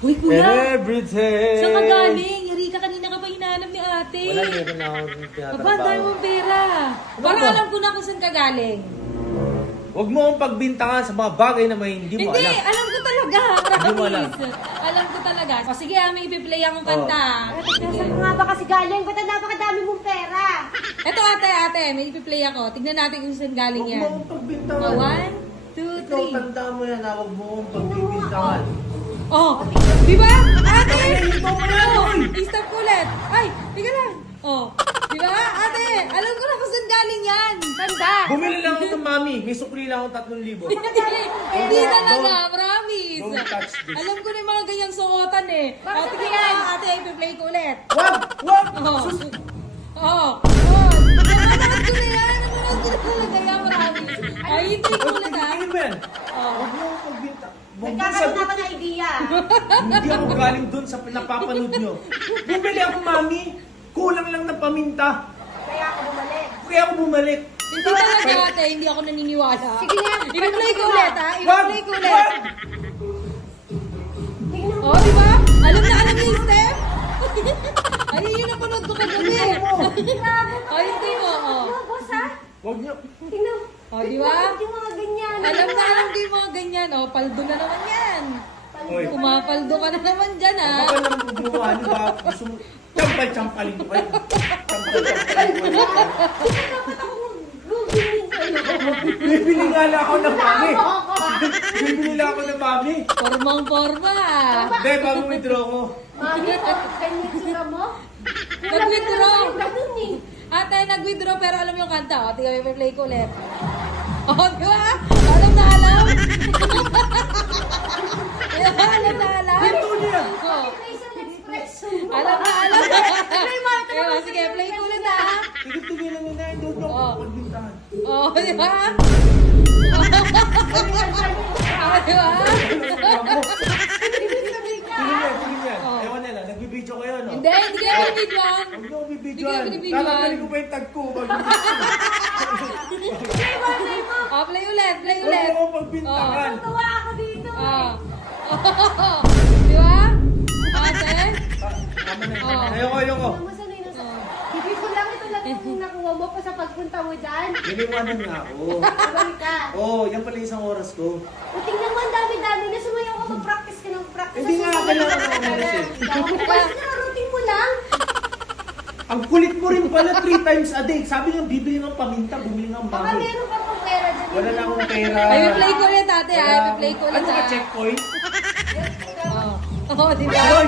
Uy, kuya! Everything! Saan ka galing? Erika, kanina ka pa hinahanap ni ate. Wala, meron na akong Aba, tinatrabaho. dahil mong pera. Para ba? alam ko na kung saan ka galing. Huwag mo akong pagbintangan sa mga bagay na may hindi mo Hindi, alam. alam ko talaga. Hindi mo alam. Promise. Alam ko talaga. O sige, may ipi-play akong kanta. Sige. Saan nga ba kasi galing? Ba't ang napakadami mong pera? Eto ate, may ipi-play ako. Tignan natin kung saan galing Huwag mo yan. akong pagbintangan. O, 1, 2, Ikaw, 3. tanda mo yan ha. Huwag mo akong pagbibintangan. Oh, di ba? Ate! Ito mo yan, Oh, oy! i-stop ko ulit. Ay, tiga lang. Oh, di ba? Ate, alam ko na kung saan galing yan. Tanda. Bumili lang ako ng mami. May supli lang akong 3,000. Hindi talaga, promise. Don't touch this. Alam ko na yung mga ganyang suotan eh. Bakit Ate, yan? ate, ipi-play ko ulit. Wag! Wag! Oh. Sus! Oh. Napanood ko na yan. Napanood ko na talaga yan, promise. Ay, hindi ko ulit ha. Tingin mo yan. Oh. Huwag mo akong pagbintangan. Nagkakaroon ako ng idea. Hindi ako galing dun sa napapanood nyo. Bumili ako, mami. Kulang lang na paminta. Kaya ako bumalik. Kaya ako bumalik. Hindi talaga ate, hindi ako naniniwala. Sige na. I-replay ko ulit ha. Wag! I-replay ko ulit. Wag! Tingnan mo. Oh, di ba? Alam na alam niya yung step. Ayun yung napanood ko kagabi. Oh, hindi mo. Oh. Ano, boss ha? Wag nyo. Tingnan mo. Oh, di ba? Yung mga ganyan. Alam na alam ko yung mga ganyan. Oh, paldo na naman yan. Oy. Pumapaldo ka na naman dyan ha. Baka lang gumawa nyo ba? Gusto mo. Champal-champalin ko kayo. Champal-champalin ko kayo. Dapat ako gugulin sa'yo. Bibili nga lang ako ng mami. Bibili lang ako ng mami. Formang-forma. Hindi, bago withdraw ko. Mami, ganyan sura mo? Nag-withdraw. Ganun eh. Ate, nag-withdraw pero alam yung kanta. O, tingnan mo, play ko ulit. Oh, di ba? Alam na alam. Alam na alam. Ito niya. Oh, Facial expression mo. alam na alam. Ayun, sige, play ko ulit ha. Tigil-tigilan nyo na. Hindi nyo Oh. ako pagbintangan. Oh, di ba? Ah, di ba? Tigil yan. Oh. Ewan nila. Nagbibideo kayo, no? Hindi, hindi ka binibidyoan. Huwag nyo akong Hindi bibidyoan. ka binibidyoan. Tatanggalin ko pa yung tag ko. Oh, play ulit, play Huwag ulit. mo akong pagbintangan. Tuwa ako dito. Oh. Di ba? Ate? Tama na yun. Oh. Ayoko, ayoko. Alam mo, sanay na sa... Hindi ko lang ito lang yung nakuha mo pa sa pagpunta mo dyan. Niliwanan nga ako. Sabay ka. Oo, yan pala isang oras ko. O tingnan mo, ang dami-dami na sumayaw ka, mag-practice ka ng practice. Hindi nga, kailangan ako ng oras eh. Tapos routine mo lang. Ang kulit mo rin pala 3 times a day. Sabi nga, bibili ng paminta, bumili ng Baka bahay. meron ka pang pera dyan. Wala na akong pera. Ay, play ko ulit ate ha. Wala Play ko ulit Ano ha. ka, checkpoint? Oh. Oh, di ba? Hoy!